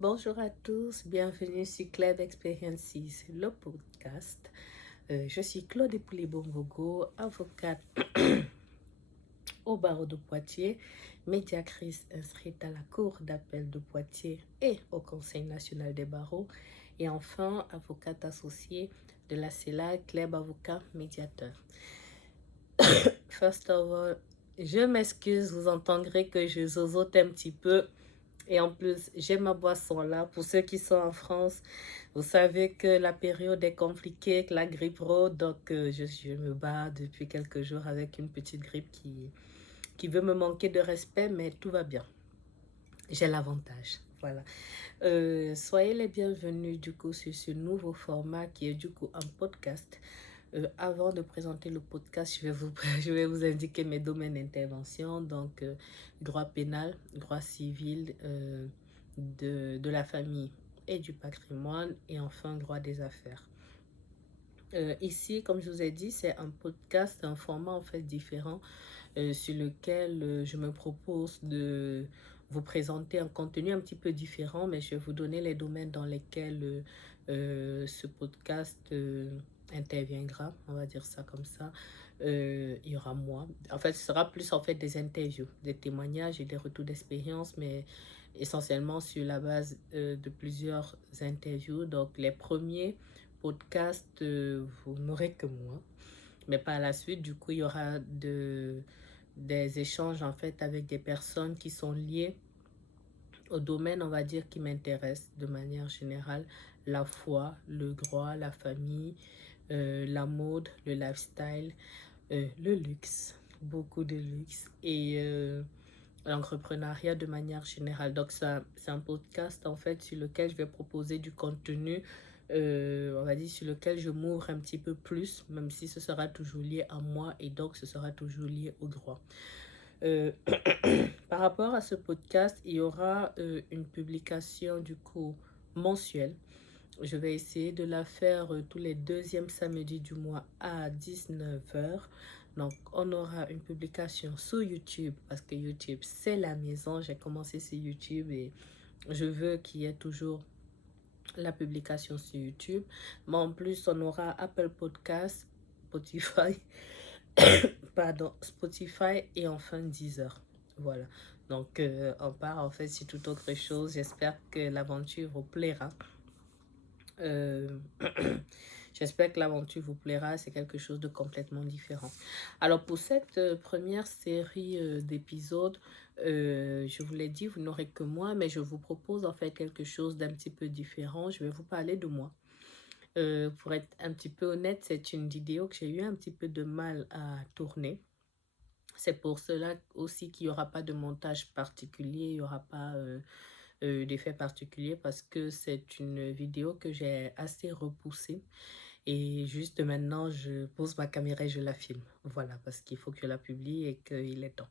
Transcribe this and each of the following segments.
Bonjour à tous, bienvenue sur Club Experiences, le podcast. Je suis Claude Epoulier-Bombogo, avocate au barreau de Poitiers, médiatrice inscrite à la Cour d'appel de Poitiers et au Conseil national des barreaux, et enfin avocate associée de la CELA, Club Avocat Médiateur. First of all, je m'excuse, vous entendrez que je zozote un petit peu. Et en plus, j'ai ma boisson là. Pour ceux qui sont en France, vous savez que la période est compliquée, que la grippe rôde. Donc, je me bats depuis quelques jours avec une petite grippe qui veut me manquer de respect, mais tout va bien. J'ai l'avantage. Voilà. Soyez les bienvenus du coup sur ce nouveau format qui est du coup un podcast. Avant de présenter le podcast, je vais vous indiquer mes domaines d'intervention. Donc, droit pénal, droit civil de la famille et du patrimoine, et enfin, droit des affaires. Ici, comme je vous ai dit, c'est un podcast, un format en fait différent sur lequel je me propose de vous présenter un contenu un petit peu différent, mais je vais vous donner les domaines dans lesquels ce podcast interviendra, on va dire ça comme ça. Il y aura moi. En fait, ce sera plus en fait des interviews, des témoignages et des retours d'expérience, mais essentiellement sur la base de plusieurs interviews. Donc, les premiers podcasts, vous n'aurez que moi. Mais par la suite, du coup, il y aura des échanges en fait avec des personnes qui sont liées au domaine, on va dire, qui m'intéresse de manière générale: la foi, le droit, la famille, la mode, le lifestyle, le luxe, beaucoup de luxe, et l'entrepreneuriat de manière générale. Donc, ça, c'est un podcast en fait sur lequel je vais proposer du contenu, on va dire, sur lequel je m'ouvre un petit peu plus, même si ce sera toujours lié à moi et donc ce sera toujours lié au droit. Euh, Par rapport à ce podcast, il y aura une publication du coup mensuelle. Je vais essayer de la faire tous les deuxièmes samedis du mois à 19h. Donc, on aura une publication sur YouTube parce que YouTube, c'est la maison. J'ai commencé sur YouTube et je veux qu'il y ait toujours la publication sur YouTube. Mais en plus, on aura Apple Podcasts, Spotify, pardon, Spotify et enfin Deezer. Voilà. Donc, on part en fait sur toute autre chose. J'espère que l'aventure vous plaira. Euh, J'espère que l'aventure vous plaira. C'est quelque chose de complètement différent. Alors, pour cette première série d'épisodes, je vous l'ai dit, vous n'aurez que moi, mais je vous propose en fait quelque chose d'un petit peu différent. Je vais vous parler de moi. Pour être un petit peu honnête, c'est une vidéo que j'ai eu un petit peu de mal à tourner. C'est pour cela aussi qu'il n'y aura pas de montage particulier, il n'y aura pas d'effet particulier, parce que c'est une vidéo que j'ai assez repoussée. Et juste maintenant, je pose ma caméra et je la filme. Voilà, parce qu'il faut que je la publie et qu'il est temps.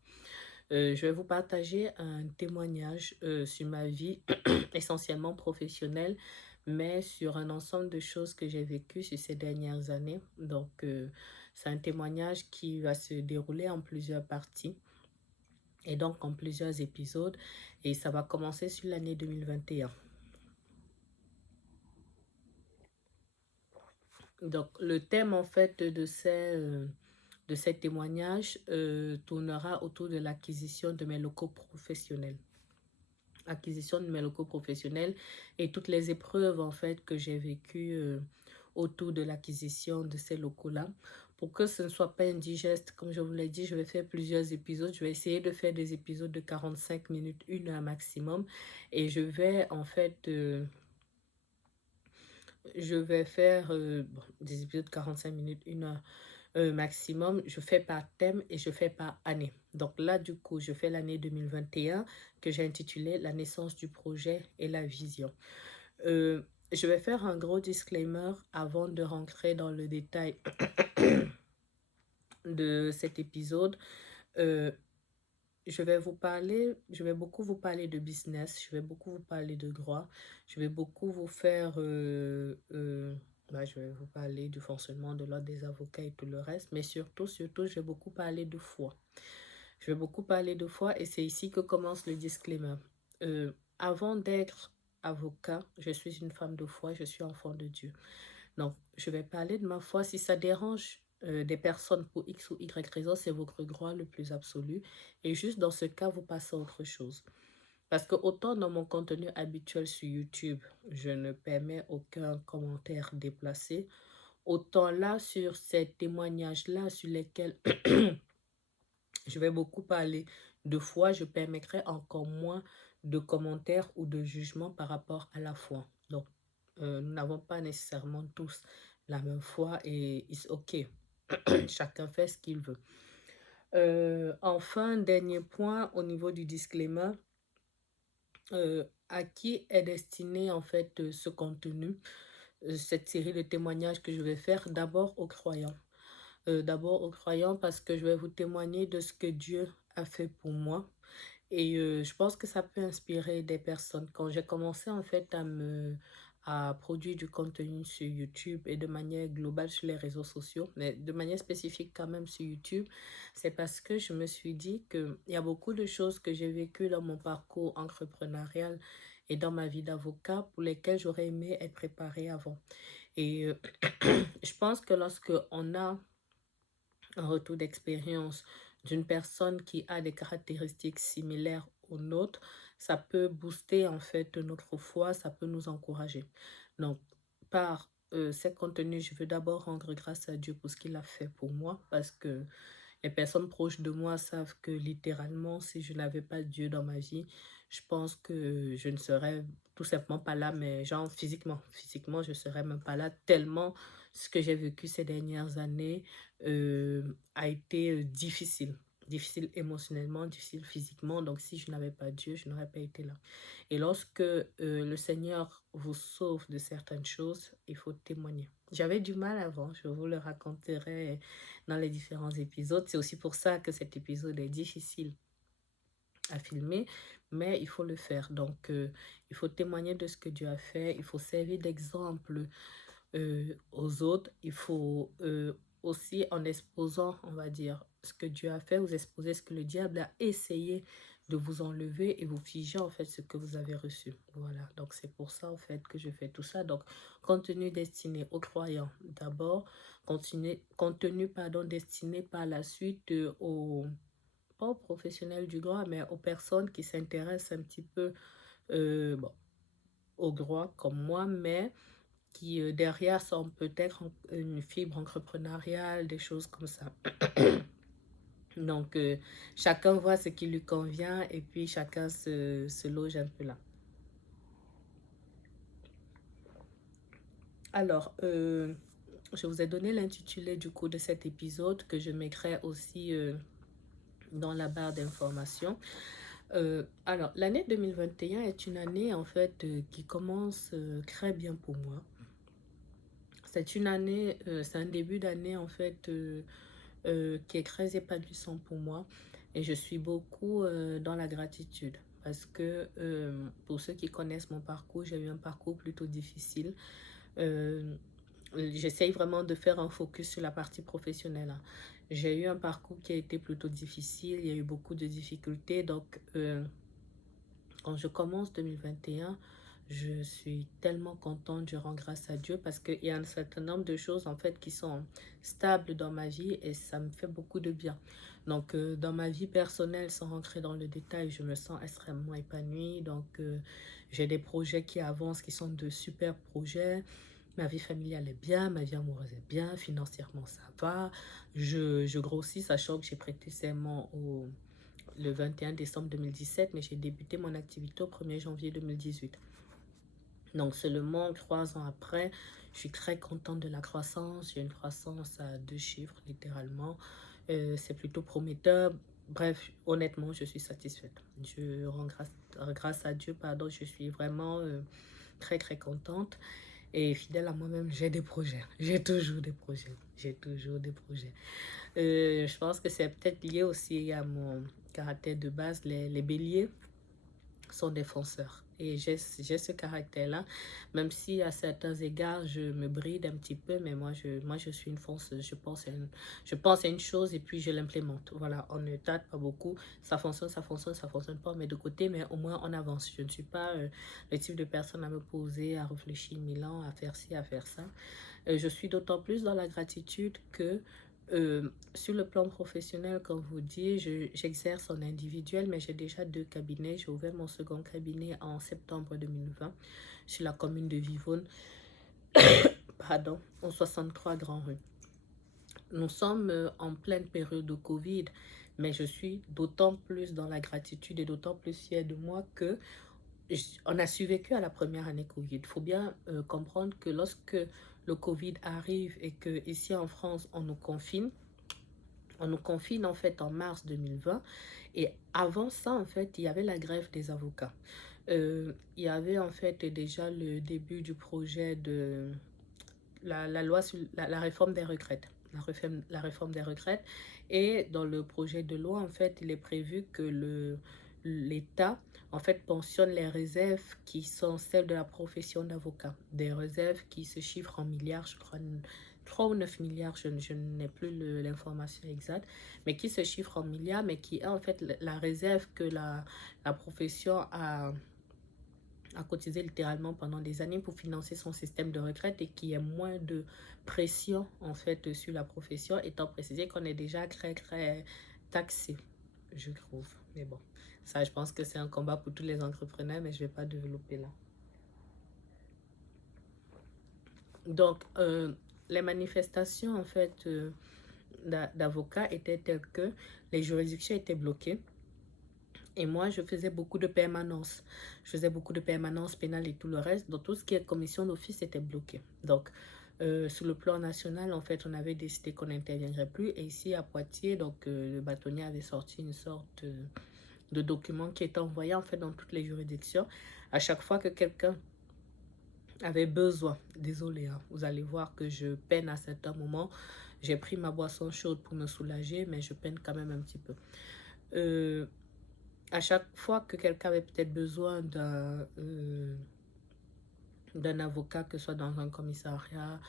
Je vais vous partager un témoignage sur ma vie, essentiellement professionnelle, mais sur un ensemble de choses que j'ai vécues sur ces dernières années. Donc, c'est un témoignage qui va se dérouler en plusieurs parties et donc en plusieurs épisodes. Et ça va commencer sur l'année 2021. Donc, le thème en fait de ces témoignages tournera autour de l'acquisition de mes locaux professionnels. Acquisition de mes locaux professionnels et toutes les épreuves en fait que j'ai vécues autour de l'acquisition de ces locaux-là. Pour que ce ne soit pas indigeste, comme je vous l'ai dit, je vais faire plusieurs épisodes. Je vais essayer de faire des épisodes de 45 minutes, 1 heure maximum. Et je vais en fait je vais faire des épisodes de 45 minutes, 1 heure maximum. Je fais par thème et je fais par année. Donc là, du coup, je fais l'année 2021 que j'ai intitulée La naissance du projet et la vision. Je vais faire un gros disclaimer avant de rentrer dans le détail de cet épisode. Euh, je vais beaucoup vous parler de business, je vais beaucoup vous parler de droit, je vais beaucoup vous faire, je vais vous parler du fonctionnement de l'ordre des avocats et tout le reste, mais surtout, je vais beaucoup parler de foi. Je vais beaucoup parler de foi et c'est ici que commence le disclaimer. Avant d'être avocat, je suis une femme de foi, je suis enfant de Dieu. Donc, je vais parler de ma foi. Si ça dérange des personnes pour X ou Y raison, c'est votre droit le plus absolu. Et juste dans ce cas, vous passez à autre chose. Parce que autant dans mon contenu habituel sur YouTube, je ne permets aucun commentaire déplacé, autant là, sur ces témoignages-là, sur lesquels je vais beaucoup parler de foi, je permettrai encore moins de commentaires ou de jugements par rapport à la foi. Donc, nous n'avons pas nécessairement tous la même foi et it's OK. Chacun fait ce qu'il veut. Enfin, dernier point au niveau du disclaimer. À qui est destiné en fait ce contenu, cette série de témoignages que je vais faire? D'abord aux croyants. D'abord aux croyants parce que je vais vous témoigner de ce que Dieu a fait pour moi. Et je pense que ça peut inspirer des personnes. Quand j'ai commencé en fait à produire du contenu sur YouTube et de manière globale sur les réseaux sociaux, mais de manière spécifique quand même sur YouTube, c'est parce que je me suis dit qu'il y a beaucoup de choses que j'ai vécues dans mon parcours entrepreneurial et dans ma vie d'avocat pour lesquelles j'aurais aimé être préparée avant. Et je pense que lorsque on a un retour d'expérience d'une personne qui a des caractéristiques similaires aux nôtres, ça peut booster en fait notre foi, ça peut nous encourager. Donc, par ces contenus, je veux d'abord rendre grâce à Dieu pour ce qu'il a fait pour moi, parce que les personnes proches de moi savent que littéralement, si je n'avais pas Dieu dans ma vie, je pense que je ne serais tout simplement pas là, mais genre physiquement. Physiquement, je ne serais même pas là tellement ce que j'ai vécu ces dernières années a été difficile. Difficile émotionnellement, difficile physiquement. Donc, si je n'avais pas Dieu, je n'aurais pas été là. Et lorsque le Seigneur vous sauve de certaines choses, il faut témoigner. J'avais du mal avant, je vous le raconterai dans les différents épisodes. C'est aussi pour ça que cet épisode est difficile à filmer, mais il faut le faire. Donc, il faut témoigner de ce que Dieu a fait, il faut servir d'exemple aux autres. Il faut aussi, en exposant, on va dire, ce que Dieu a fait, vous exposer ce que le diable a essayé de vous enlever et vous figer en fait ce que vous avez reçu. Voilà, donc c'est pour ça en fait que je fais tout ça. Donc, contenu destiné aux croyants d'abord, contenu pardon, destiné par la suite pas aux professionnels du droit, mais aux personnes qui s'intéressent un petit peu bon, au droit comme moi, mais qui derrière sont peut-être une fibre entrepreneuriale, des choses comme ça. Donc, chacun voit ce qui lui convient et puis chacun se loge un peu là. Alors, je vous ai donné l'intitulé du coup de cet épisode que je mettrai aussi dans la barre d'informations. Alors, l'année 2021 est une année en fait qui commence très bien pour moi. C'est une année, c'est un début d'année en fait qui est très épanouissant pour moi et je suis beaucoup dans la gratitude parce que pour ceux qui connaissent mon parcours, j'ai eu un parcours plutôt difficile. Euh, J'essaye vraiment de faire un focus sur la partie professionnelle, hein. J'ai eu un parcours qui a été plutôt difficile, il y a eu beaucoup de difficultés, donc quand je commence 2021, je suis tellement contente, je rends grâce à Dieu parce qu'il y a un certain nombre de choses en fait qui sont stables dans ma vie et ça me fait beaucoup de bien. Donc dans ma vie personnelle, sans rentrer dans le détail, je me sens extrêmement épanouie. Donc j'ai des projets qui avancent, qui sont de super projets. Ma vie familiale est bien, ma vie amoureuse est bien, financièrement ça va. Je grossis, sachant que j'ai prêté serment le 21 décembre 2017, mais j'ai débuté mon activité au 1er janvier 2018. Donc seulement 3 ans après, je suis très contente de la croissance. J'ai une croissance à 2 chiffres, littéralement. C'est plutôt prometteur. Bref, honnêtement, je suis satisfaite. Je rends grâce à Dieu, pardon, je suis vraiment très, très contente. Et fidèle à moi-même, j'ai des projets. J'ai toujours des projets. J'ai toujours des projets. Je pense que c'est peut-être lié aussi à mon caractère de base, les béliers. sont des fonceurs. Et j'ai ce caractère-là, même si à certains égards, je me bride un petit peu, mais moi, je suis une fonceuse. Je pense à une chose et puis je l'implémente. Voilà, on ne tâte pas beaucoup. Ça fonctionne, ça fonctionne, ça fonctionne pas, mais de côté, mais au moins on avance. Je ne suis pas le type de personne à me poser, à réfléchir 1000 ans, à faire ci, à faire ça. Je suis d'autant plus dans la gratitude que sur le plan professionnel, comme vous dites, j'exerce en individuel, mais j'ai déjà 2 cabinets. J'ai ouvert mon second cabinet en septembre 2020 sur la commune de Vivonne, pardon, au 63 Grand Rue. Nous sommes en pleine période de Covid, mais je suis d'autant plus dans la gratitude et d'autant plus fière de moi que on a survécu à la première année Covid. Il faut bien comprendre que lorsque le Covid arrive et que ici en France, on nous confine en fait en mars 2020. Et avant ça, en fait, il y avait la grève des avocats. Il y avait en fait déjà le début du projet de la loi sur la réforme des retraites. La réforme des retraites. Et dans le projet de loi, en fait, il est prévu que l'État, en fait, pensionne les réserves qui sont celles de la profession d'avocat. Des réserves qui se chiffrent en milliards, je crois, 3 ou 9 milliards, je n'ai plus l'information exacte, mais qui se chiffrent en milliards, mais qui est en fait la réserve que la profession a cotisé littéralement pendant des années pour financer son système de retraite et qui ait moins de pression en fait sur la profession, étant précisé qu'on est déjà très taxé, je trouve. Mais bon, ça je pense que c'est un combat pour tous les entrepreneurs, mais je ne vais pas développer là. Donc, les manifestations en fait d'avocats étaient telles que les juridictions étaient bloquées. Et moi, je faisais beaucoup de permanence. Je faisais beaucoup de permanence pénale et tout le reste. Donc, tout ce qui est commission d'office était bloqué. Donc, sur le plan national, en fait, on avait décidé qu'on n'interviendrait plus. Et ici, à Poitiers, donc, le bâtonnier avait sorti une sorte de document qui était envoyé, en fait, dans toutes les juridictions. À chaque fois que quelqu'un avait besoin, désolé, hein, vous allez voir que je peine à certains moments. J'ai pris ma boisson chaude pour me soulager, mais je peine quand même un petit peu. À chaque fois que quelqu'un avait peut-être besoin d'un avocat, que ce soit dans un commissariat,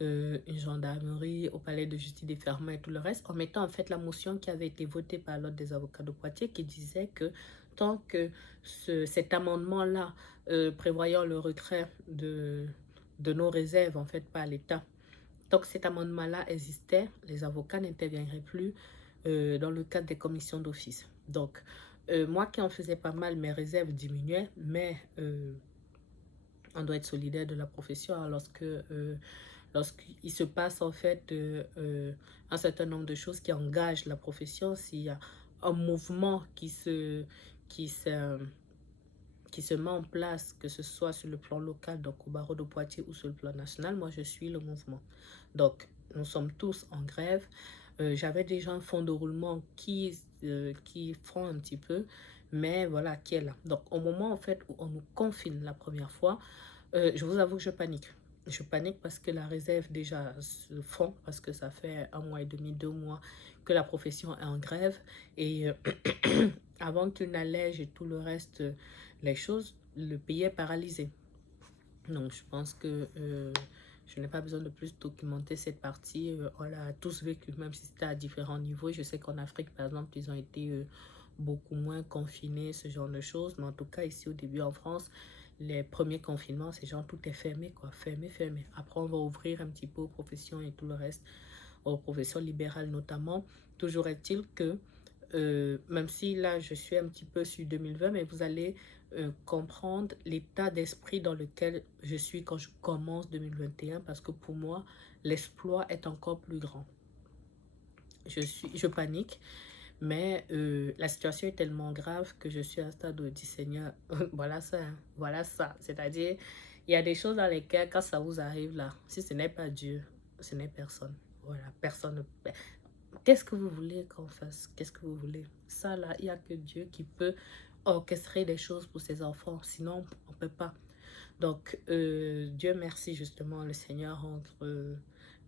une gendarmerie, au palais de justice des Ferments et tout le reste, en mettant en fait la motion qui avait été votée par l'ordre des avocats de Poitiers qui disait que tant que cet amendement-là prévoyant le retrait de nos réserves en fait par l'État, tant que cet amendement-là existait, les avocats n'interviendraient plus dans le cadre des commissions d'office. Donc, moi qui en faisais pas mal, mes réserves diminuaient, mais on doit être solidaire de la profession. Alors lorsqu'il se passe en fait un certain nombre de choses qui engagent la profession, s'il y a un mouvement qui se met en place, que ce soit sur le plan local, donc au barreau de Poitiers ou sur le plan national, moi je suis le mouvement. Donc nous sommes tous en grève. J'avais déjà un fonds de roulement qui font un petit peu, mais voilà, qui est là. Donc au moment en fait où on nous confine la première fois, je vous avoue que je panique. Je panique parce que la réserve déjà se fond, parce que ça fait 1 mois et demi, 2 mois que la profession est en grève. Et avant qu'il n'allège et tout le reste, les choses, le pays est paralysé. Donc je pense que je n'ai pas besoin de plus documenter cette partie. On l'a tous vécu, même si c'était à différents niveaux. Je sais qu'en Afrique, par exemple, ils ont été beaucoup moins confinés, ce genre de choses. Mais en tout cas, ici au début en France, les premiers confinements, c'est genre tout est fermé, quoi. Fermé, fermé. Après, on va ouvrir un petit peu aux professions et tout le reste, aux professions libérales notamment. Toujours est-il que, même si là, je suis un petit peu sur 2020, mais vous allez comprendre l'état d'esprit dans lequel je suis quand je commence 2021, parce que pour moi, l'exploit est encore plus grand. Je panique, mais la situation est tellement grave que je suis à un stade où je dis Seigneur, voilà ça, hein, voilà ça. C'est-à-dire, il y a des choses dans lesquelles, quand ça vous arrive là, si ce n'est pas Dieu, ce n'est personne. Voilà, personne. Qu'est-ce que vous voulez qu'on fasse? Qu'est-ce que vous voulez? Ça là, il n'y a que Dieu qui peut orchestrer des choses pour ses enfants. Sinon, on ne peut pas. Donc, Dieu merci, justement, le Seigneur entre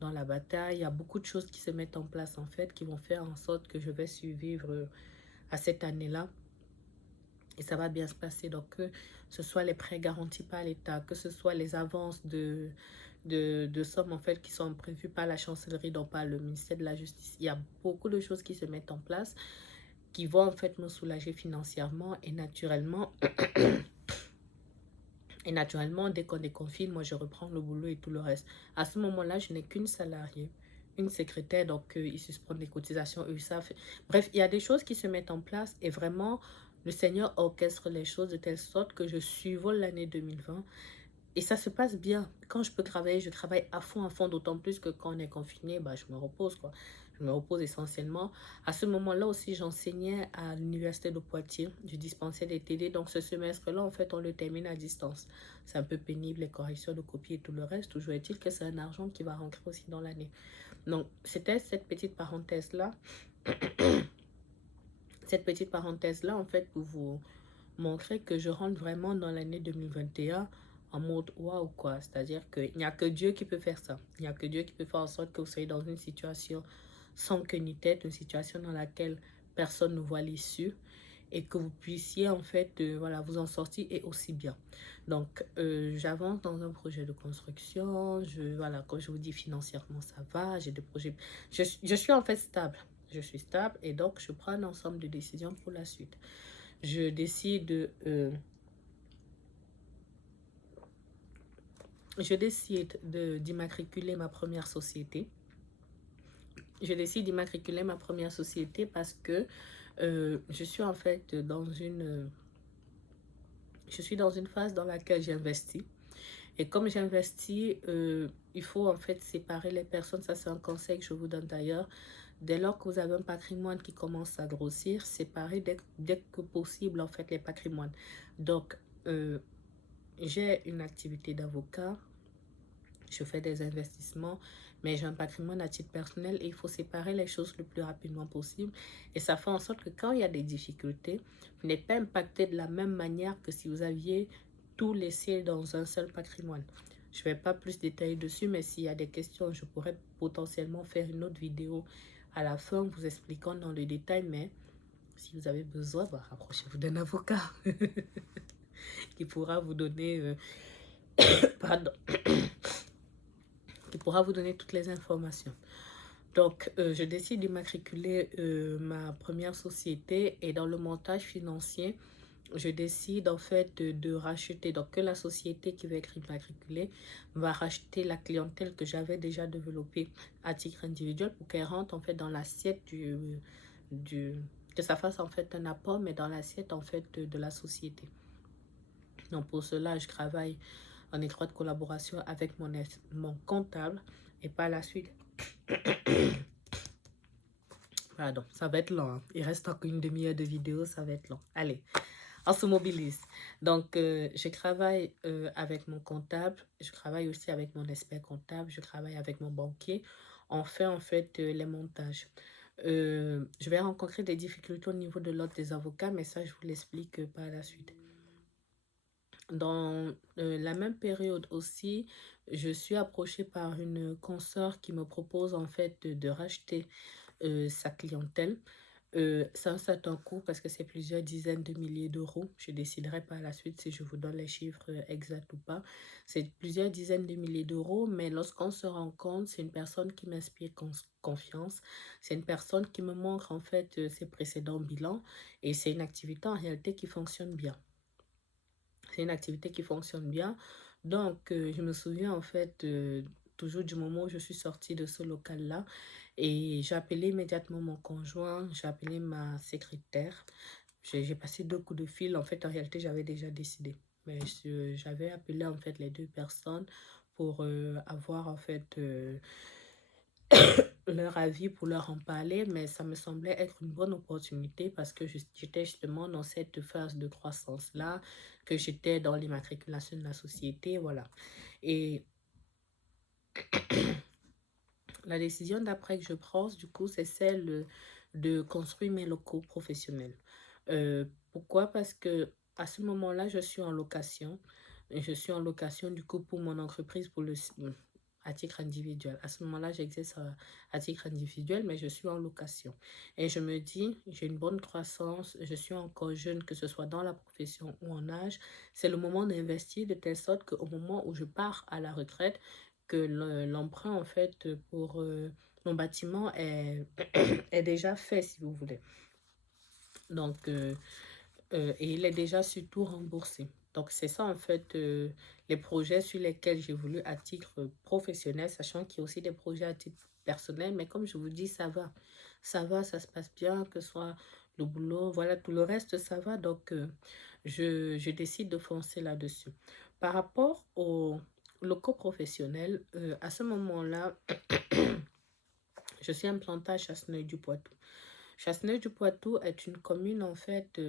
dans la bataille. Il y a beaucoup de choses qui se mettent en place, en fait, qui vont faire en sorte que je vais survivre à cette année-là et ça va bien se passer. Donc, que ce soit les prêts garantis par l'État, que ce soit les avances de sommes en fait qui sont prévues par la chancellerie, donc par le ministère de la Justice. Il y a beaucoup de choses qui se mettent en place qui vont en fait me soulager financièrement et naturellement, dès qu'on déconfine, moi je reprends le boulot et tout le reste. À ce moment-là, je n'ai qu'une salariée, une secrétaire, donc ils suspendent les cotisations, URSSAF. Bref, il y a des choses qui se mettent en place et vraiment, le Seigneur orchestre les choses de telle sorte que je survole l'année 2020 et ça se passe bien. Quand je peux travailler, je travaille à fond, d'autant plus que quand on est confiné, bah, je me repose, quoi. Je me repose essentiellement. À ce moment-là aussi, j'enseignais à l'université de Poitiers. Je dispensais des TD. Donc, ce semestre-là, en fait, on le termine à distance. C'est un peu pénible, les corrections de copies et tout le reste. Toujours est-il que c'est un argent qui va rentrer aussi dans l'année. Donc, c'était cette petite parenthèse-là. Cette petite parenthèse-là, en fait, pour vous montrer que je rentre vraiment dans l'année 2021 en mode waouh quoi. C'est-à-dire qu'il n'y a que Dieu qui peut faire ça. Il n'y a que Dieu qui peut faire en sorte que vous soyez dans une situation sans queue ni tête, une situation dans laquelle personne ne voit l'issue et que vous puissiez en fait voilà, vous en sortir et aussi bien. Donc j'avance dans un projet de construction, voilà, comme je vous dis financièrement ça va, j'ai des projets, je suis en fait stable. Je suis stable et donc je prends un ensemble de décisions pour la suite. Je décide d'immatriculer ma première société. Je décide d'immatriculer ma première société parce que je suis en fait dans une phase dans laquelle j'investis. Et comme j'investis, il faut en fait séparer les personnes. Ça, c'est un conseil que je vous donne d'ailleurs. Dès lors que vous avez un patrimoine qui commence à grossir, séparez dès que possible en fait les patrimoines. Donc, j'ai une activité d'avocat, je fais des investissements, mais j'ai un patrimoine à titre personnel et il faut séparer les choses le plus rapidement possible. Et ça fait en sorte que quand il y a des difficultés, vous n'êtes pas impacté de la même manière que si vous aviez tout laissé dans un seul patrimoine. Je ne vais pas plus détailler dessus, mais s'il y a des questions, je pourrais potentiellement faire une autre vidéo à la fin vous expliquant dans le détail, mais si vous avez besoin, bah, rapprochez-vous d'un avocat qui pourra vous donner... pardon. Qui pourra vous donner toutes les informations. Donc, je décide d'immatriculer ma première société et dans le montage financier, je décide en fait de racheter, donc que la société qui va être immatriculée va racheter la clientèle que j'avais déjà développée à titre individuel pour qu'elle rentre en fait dans l'assiette que ça fasse en fait un apport, mais dans l'assiette en fait de la société. Donc, pour cela, je travaille en étroite collaboration avec mon comptable et par la suite... Pardon, ça va être long. Hein. Il reste encore une demi-heure de vidéo, ça va être long. Allez, on se mobilise. Donc, je travaille avec mon comptable, je travaille aussi avec mon expert comptable, je travaille avec mon banquier. On fait en fait les montages. Je vais rencontrer des difficultés au niveau de l'ordre des avocats, mais ça, je vous l'explique par la suite. Dans la même période aussi, je suis approchée par une consoeur qui me propose en fait de racheter sa clientèle. C'est un certain coût parce que c'est plusieurs dizaines de milliers d'euros. Je déciderai par la suite si je vous donne les chiffres exacts ou pas. C'est plusieurs dizaines de milliers d'euros, mais lorsqu'on se rend compte, c'est une personne qui m'inspire confiance. C'est une personne qui me montre en fait ses précédents bilans et c'est une activité en réalité qui fonctionne bien. C'est une activité qui fonctionne bien. Donc, je me souviens en fait toujours du moment où je suis sortie de ce local-là et j'ai appelé immédiatement mon conjoint, j'ai appelé ma secrétaire. J'ai passé 2 coups de fil. En fait, en réalité, j'avais déjà décidé. Mais j'avais appelé en fait les 2 personnes pour avoir en fait leur avis, pour leur en parler, mais ça me semblait être une bonne opportunité parce que j'étais justement dans cette phase de croissance-là, que j'étais dans l'immatriculation de la société, voilà. Et la décision d'après que je prends, du coup, c'est celle de construire mes locaux professionnels. Pourquoi? Parce que à ce moment-là, je suis en location. Je suis en location, du coup, pour mon entreprise, pour le à titre individuel. À ce moment-là, j'exerce à titre individuel, mais je suis en location. Et je me dis, j'ai une bonne croissance, je suis encore jeune, que ce soit dans la profession ou en âge. C'est le moment d'investir de telle sorte qu'au moment où je pars à la retraite, que l'emprunt, en fait, pour mon bâtiment est, est déjà fait, si vous voulez. Donc, et il est déjà surtout remboursé. Donc, c'est ça, en fait, les projets sur lesquels j'ai voulu à titre professionnel, sachant qu'il y a aussi des projets à titre personnel. Mais comme je vous dis, ça va. Ça va, ça se passe bien, que ce soit le boulot, voilà, tout le reste, ça va. Donc, je décide de foncer là-dessus. Par rapport aux locaux professionnels, à ce moment-là, je suis implantée à Chasseneuil-du-Poitou. Chasseneuil-du-Poitou est une commune, en fait,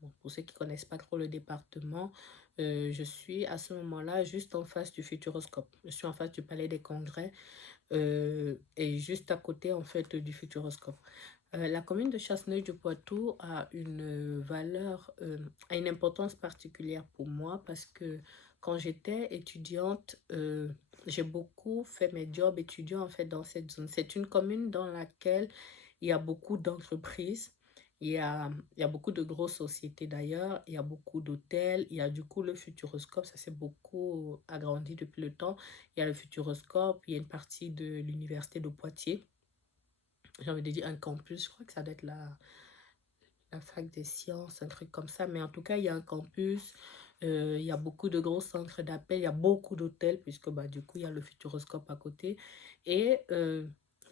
bon, pour ceux qui ne connaissent pas trop le département, je suis à ce moment-là juste en face du Futuroscope. Je suis en face du Palais des Congrès et juste à côté, en fait, du Futuroscope. La commune de Chasseneuil-du-Poitou a une valeur, a une importance particulière pour moi parce que quand j'étais étudiante, j'ai beaucoup fait mes jobs étudiants en fait dans cette zone. C'est une commune dans laquelle il y a beaucoup d'entreprises, il y a beaucoup de grosses sociétés d'ailleurs, il y a beaucoup d'hôtels, il y a du coup le Futuroscope, ça s'est beaucoup agrandi depuis le temps. Il y a le Futuroscope, il y a une partie de l'université de Poitiers. J'ai envie de dire un campus, je crois que ça doit être la fac des sciences, un truc comme ça. Mais en tout cas, il y a un campus, il y a beaucoup de gros centres d'appel, il y a beaucoup d'hôtels, puisque bah, du coup, il y a le Futuroscope à côté. Et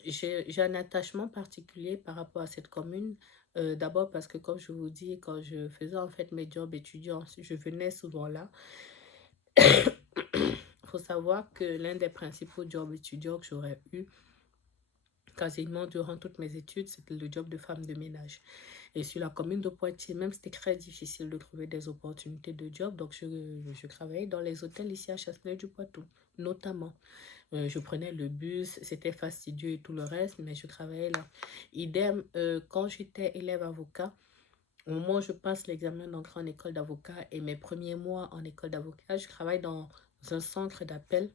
j'ai un attachement particulier par rapport à cette commune. D'abord parce que, comme je vous dis, quand je faisais en fait mes jobs étudiants, je venais souvent là. Il faut savoir que l'un des principaux jobs étudiants que j'aurais eu, quasiment durant toutes mes études, c'était le job de femme de ménage. Et sur la commune de Poitiers, même, c'était très difficile de trouver des opportunités de job. Donc, je travaillais dans les hôtels ici à Chasseneuil-du-Poitou, notamment. Je prenais le bus, c'était fastidieux et tout le reste, mais je travaillais là. Idem, quand j'étais élève avocat, au moment où je passe l'examen d'entrée en école d'avocat et mes premiers mois en école d'avocat, je travaille dans un centre d'appel.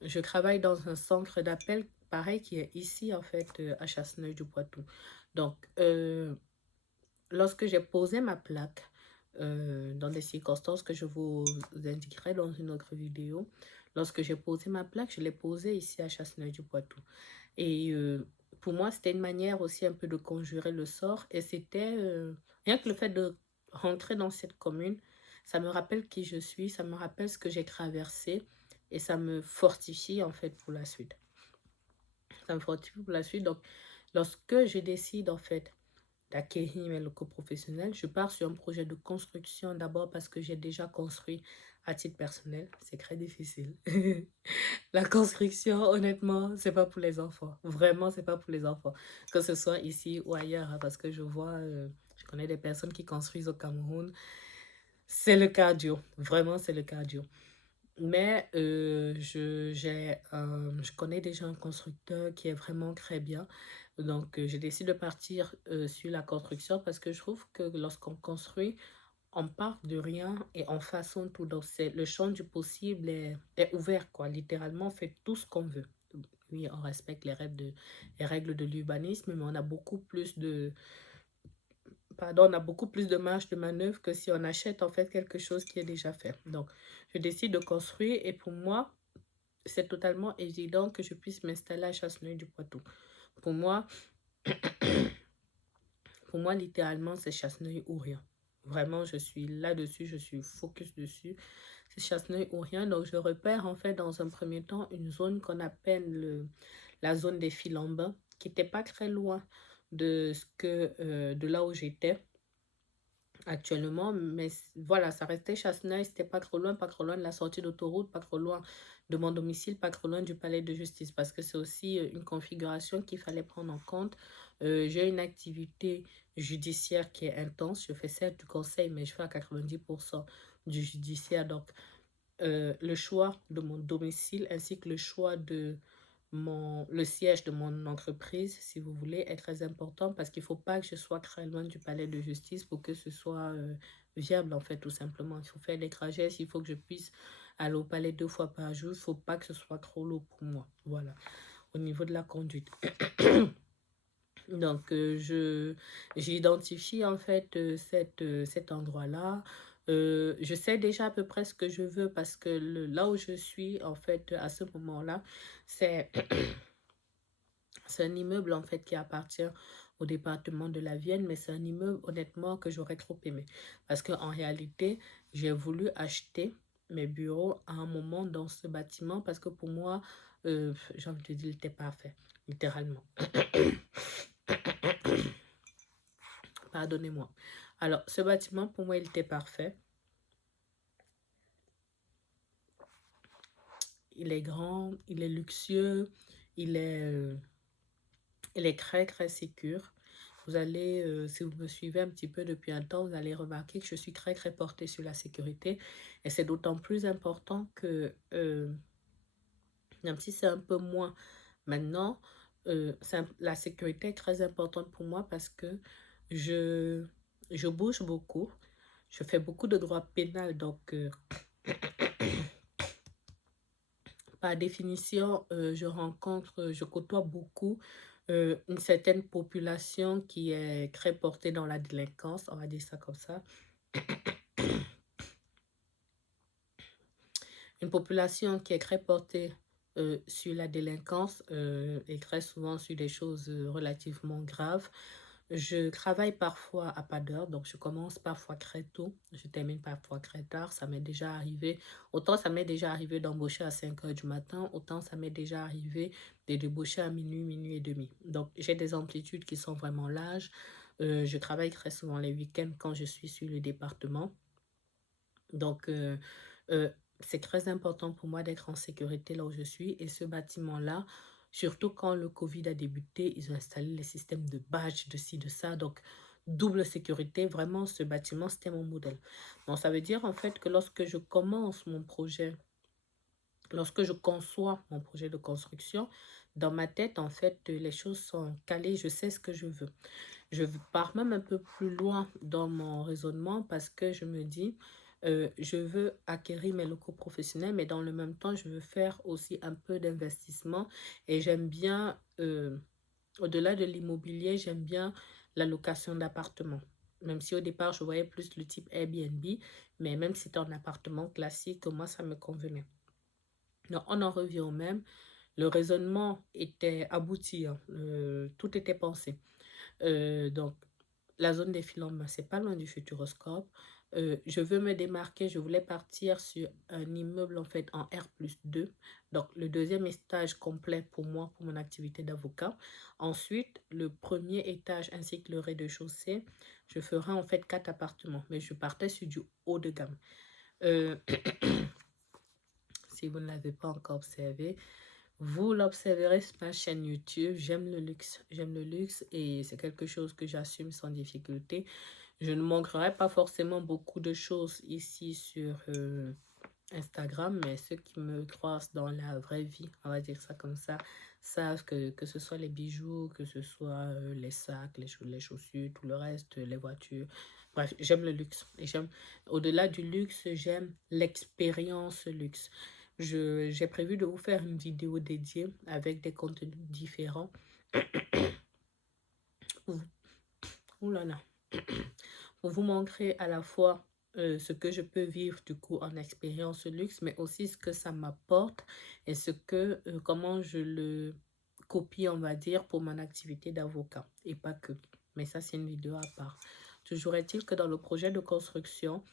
Je travaille dans un centre d'appel, pareil, qui est ici, en fait, à Chasseneuil-du-Poitou. Donc, lorsque j'ai posé ma plaque, dans des circonstances que je vous indiquerai dans une autre vidéo, lorsque j'ai posé ma plaque, je l'ai posée ici à Chasseneuil-du-Poitou. Et pour moi, c'était une manière aussi un peu de conjurer le sort. Et c'était, rien que le fait de rentrer dans cette commune, ça me rappelle qui je suis, ça me rappelle ce que j'ai traversé et ça me fortifie en fait pour la suite. Ça me fortifie pour la suite. Donc, lorsque je décide en fait d'acquérir mes locaux professionnels, je pars sur un projet de construction d'abord parce que j'ai déjà construit à titre personnel. C'est très difficile. La construction, honnêtement, c'est pas pour les enfants. Vraiment, c'est pas pour les enfants. Que ce soit ici ou ailleurs, hein, parce que je vois, je connais des personnes qui construisent au Cameroun. C'est le cardio. Vraiment, c'est le cardio. Mais je connais déjà un constructeur qui est vraiment très bien. Donc, je décide de partir sur la construction parce que je trouve que lorsqu'on construit, on part de rien et on façonne tout. Donc, le champ du possible est ouvert, quoi. Littéralement, on fait tout ce qu'on veut. Oui, on respecte les règles de l'urbanisme, mais on a beaucoup plus de, pardon, on a beaucoup plus de marge de manœuvre que si on achète en fait quelque chose qui est déjà fait. Donc, je décide de construire et pour moi, c'est totalement évident que je puisse m'installer à Chasseneuil-du-Poitou. Pour moi, pour moi, littéralement, c'est Chasseneuil ou rien. Vraiment, je suis là-dessus, je suis focus dessus. C'est Chasseneuil ou rien. Donc, je repère en fait dans un premier temps une zone qu'on appelle la zone des Filambins, qui n'était pas très loin de là où j'étais actuellement, mais voilà, ça restait Chasseneuil, c'était pas trop loin de la sortie d'autoroute, pas trop loin de mon domicile, pas trop loin du palais de justice, parce que c'est aussi une configuration qu'il fallait prendre en compte. J'ai une activité judiciaire qui est intense, je fais certes du conseil, mais je fais à 90% du judiciaire, donc le choix de mon domicile ainsi que le choix de le siège de mon entreprise, si vous voulez, est très important parce qu'il ne faut pas que je sois très loin du palais de justice pour que ce soit viable, en fait, tout simplement. Il faut faire des trajets, il faut que je puisse aller au palais 2 fois par jour. Il ne faut pas que ce soit trop lourd pour moi. Voilà, au niveau de la conduite. Donc, j'identifie en fait cet endroit-là. Je sais déjà à peu près ce que je veux parce que là où je suis, en fait, à ce moment-là, c'est c'est un immeuble, en fait, qui appartient au département de la Vienne, mais c'est un immeuble, honnêtement, que j'aurais trop aimé. Parce qu'en réalité, j'ai voulu acheter mes bureaux à un moment dans ce bâtiment parce que pour moi, j'ai envie de dire, il était parfait, littéralement. Pardonnez-moi. Alors, ce bâtiment, pour moi, il était parfait. Il est grand, il est luxueux, il est, il est très, très sécure. Vous allez, si vous me suivez un petit peu depuis un temps, vous allez remarquer que je suis très, très portée sur la sécurité. Et c'est d'autant plus important que, même si c'est un peu moins maintenant, la sécurité est très importante pour moi parce que je, je bouge beaucoup. Je fais beaucoup de droit pénal, donc par définition, je côtoie beaucoup une certaine population qui est très portée dans la délinquance, on va dire ça comme ça. Une population qui est très portée sur la délinquance et très souvent sur des choses relativement graves. Je travaille parfois à pas d'heure, donc je commence parfois très tôt, je termine parfois très tard. Ça m'est déjà arrivé, autant ça m'est déjà arrivé d'embaucher à 5 heures du matin, autant ça m'est déjà arrivé de débaucher à minuit, minuit et demi. Donc j'ai des amplitudes qui sont vraiment larges. Je travaille très souvent les week-ends quand je suis sur le département. Donc, euh, c'est très important pour moi d'être en sécurité là où je suis. Et ce bâtiment-là, surtout quand le Covid a débuté, ils ont installé les systèmes de badge, de ci, de ça. Donc, double sécurité. Vraiment, ce bâtiment, c'était mon modèle. Donc, ça veut dire en fait que lorsque je commence mon projet, lorsque je conçois mon projet de construction, dans ma tête, en fait, les choses sont calées. Je sais ce que je veux. Je pars même un peu plus loin dans mon raisonnement parce que je me dis, je veux acquérir mes locaux professionnels, mais dans le même temps, je veux faire aussi un peu d'investissement et j'aime bien, au-delà de l'immobilier, j'aime bien la location d'appartements. Même si au départ, je voyais plus le type Airbnb, mais même si c'était un appartement classique, moi, ça me convenait. Donc, on en revient au même. Le raisonnement était abouti, hein. Tout était pensé. Donc, la zone des filaments, c'est pas loin du Futuroscope. Je veux me démarquer, je voulais partir sur un immeuble en fait en R+2. Donc, le deuxième étage complet pour moi, pour mon activité d'avocat. Ensuite, le premier étage ainsi que le rez-de-chaussée, je ferai en fait 4 appartements, mais je partais sur du haut de gamme. Euh, si vous ne l'avez pas encore observé, vous l'observerez sur ma chaîne YouTube. J'aime le luxe. J'aime le luxe et c'est quelque chose que j'assume sans difficulté. Je ne manquerai pas forcément beaucoup de choses ici sur Instagram, mais ceux qui me croisent dans la vraie vie, on va dire ça comme ça, savent que ce soit les bijoux, que ce soit les sacs, les chaussures, tout le reste, les voitures. Bref, j'aime le luxe. Et j'aime, au-delà du luxe, j'aime l'expérience luxe. J'ai prévu de vous faire une vidéo dédiée avec des contenus différents. Ouh là là. Pour vous montrer à la fois ce que je peux vivre du coup en expérience luxe, mais aussi ce que ça m'apporte et comment je le copie, on va dire, pour mon activité d'avocat et pas que. Mais ça, c'est une vidéo à part. Toujours est-il que dans le projet de construction,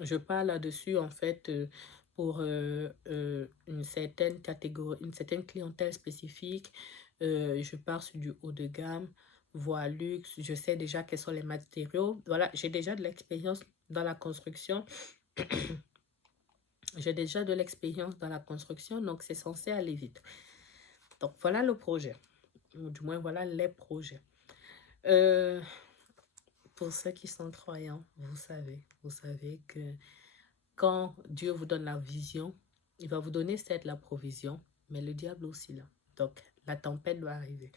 je parle là-dessus en fait pour une certaine catégorie, une certaine clientèle spécifique. Je pars sur du haut de gamme, voire luxe. Je sais déjà quels sont les matériaux. Voilà, j'ai déjà de l'expérience dans la construction. J'ai déjà de l'expérience dans la construction, donc c'est censé aller vite. Donc voilà le projet. Ou du moins, voilà les projets. Pour ceux qui sont croyants, vous savez que quand Dieu vous donne la vision, il va vous donner certes la provision, mais le diable aussi là. Donc, la tempête doit arriver.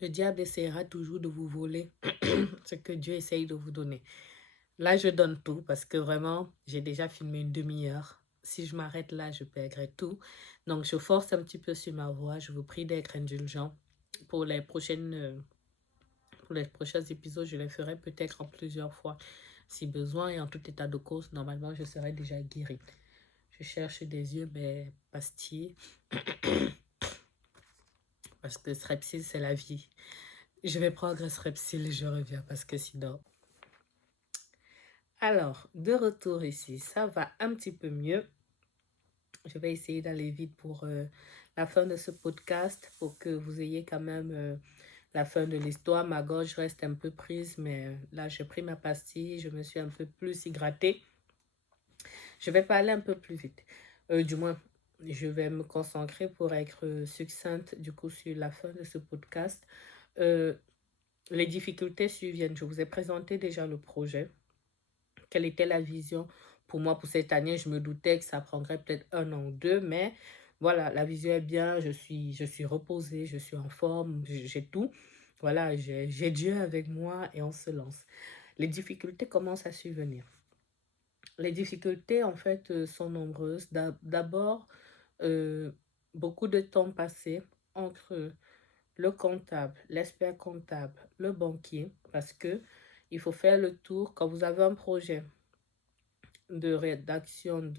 Le diable essaiera toujours de vous voler ce que Dieu essaye de vous donner. Là, je donne tout parce que vraiment, j'ai déjà filmé une demi-heure. Si je m'arrête là, je perdrai tout. Donc, je force un petit peu sur ma voix. Je vous prie d'être indulgent. Pour les pour les prochains épisodes, je les ferai peut-être en plusieurs fois si besoin. Et en tout état de cause, normalement, je serai déjà guérie. Je cherche des yeux, mais pastilles, parce que Strepsil, c'est la vie. Je vais prendre Strepsil et je reviens parce que sinon... Alors, de retour ici, ça va un petit peu mieux. Je vais essayer d'aller vite pour la fin de ce podcast pour que vous ayez quand même la fin de l'histoire. Ma gorge reste un peu prise, mais là, j'ai pris ma pastille, je me suis un peu plus hydratée. Je vais parler un peu plus vite. Du moins, je vais me concentrer pour être succincte du coup sur la fin de ce podcast. Euh, les difficultés surviennent. Je vous ai présenté déjà le projet. Quelle était la vision pour moi pour cette année? Je me doutais que ça prendrait peut-être 1 an ou 2, mais voilà, la vision est bien. Je suis reposée, je suis en forme, j'ai tout. Voilà, j'ai Dieu avec moi et on se lance. Les difficultés commencent à survenir. Les difficultés, en fait, sont nombreuses. D'abord, euh, beaucoup de temps passé entre le comptable, l'expert comptable, le banquier, parce que il faut faire le tour quand vous avez un projet de rédaction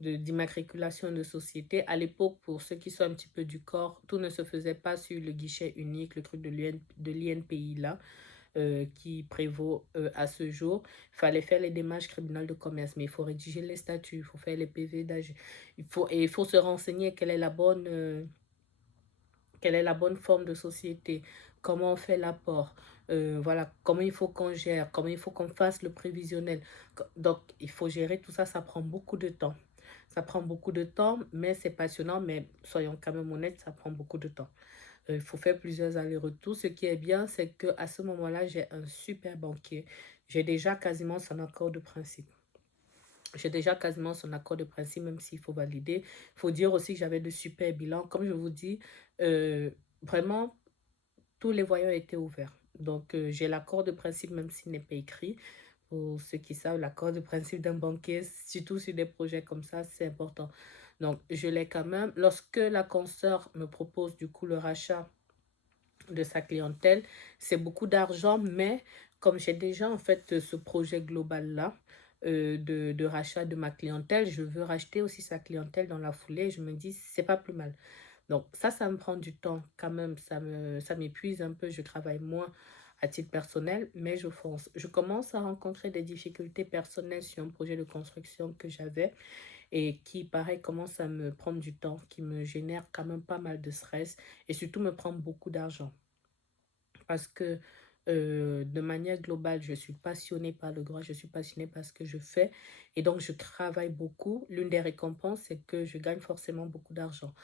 d'immatriculation de société. À l'époque, pour ceux qui sont un petit peu du corps, tout ne se faisait pas sur le guichet unique, le truc de l'INPI là, qui prévaut à ce jour. Il fallait faire les démarches criminelles de commerce, mais il faut rédiger les statuts, il faut faire les PV d'âge. Il faut se renseigner quelle est la bonne forme de société, comment on fait l'apport, voilà, comment il faut qu'on gère, comment il faut qu'on fasse le prévisionnel. Donc, il faut gérer tout ça, ça prend beaucoup de temps. Ça prend beaucoup de temps, mais c'est passionnant, mais soyons quand même honnêtes, ça prend beaucoup de temps. Il faut faire plusieurs allers-retours. Ce qui est bien, c'est qu'à ce moment-là, j'ai un super banquier. J'ai déjà quasiment son accord de principe. J'ai déjà quasiment son accord de principe, même s'il faut valider. Il faut dire aussi que j'avais de super bilans. Comme je vous dis, euh, vraiment, tous les voyants étaient ouverts. Donc, j'ai l'accord de principe, même s'il n'est pas écrit. Pour ceux qui savent, l'accord de principe d'un banquier, surtout sur des projets comme ça, c'est important. Donc, je l'ai quand même. Lorsque la consoeur me propose du coup le rachat de sa clientèle, c'est beaucoup d'argent, mais comme j'ai déjà en fait ce projet global-là de rachat de ma clientèle, je veux racheter aussi sa clientèle dans la foulée. Je me dis, c'est pas plus mal. Donc ça me prend du temps quand même, ça m'épuise un peu, je travaille moins à titre personnel, mais je fonce. Je commence à rencontrer des difficultés personnelles sur un projet de construction que j'avais et qui, pareil, commence à me prendre du temps, qui me génère quand même pas mal de stress et surtout me prend beaucoup d'argent. Parce que de manière globale, je suis passionnée par le droit, je suis passionnée par ce que je fais et donc je travaille beaucoup. L'une des récompenses, c'est que je gagne forcément beaucoup d'argent.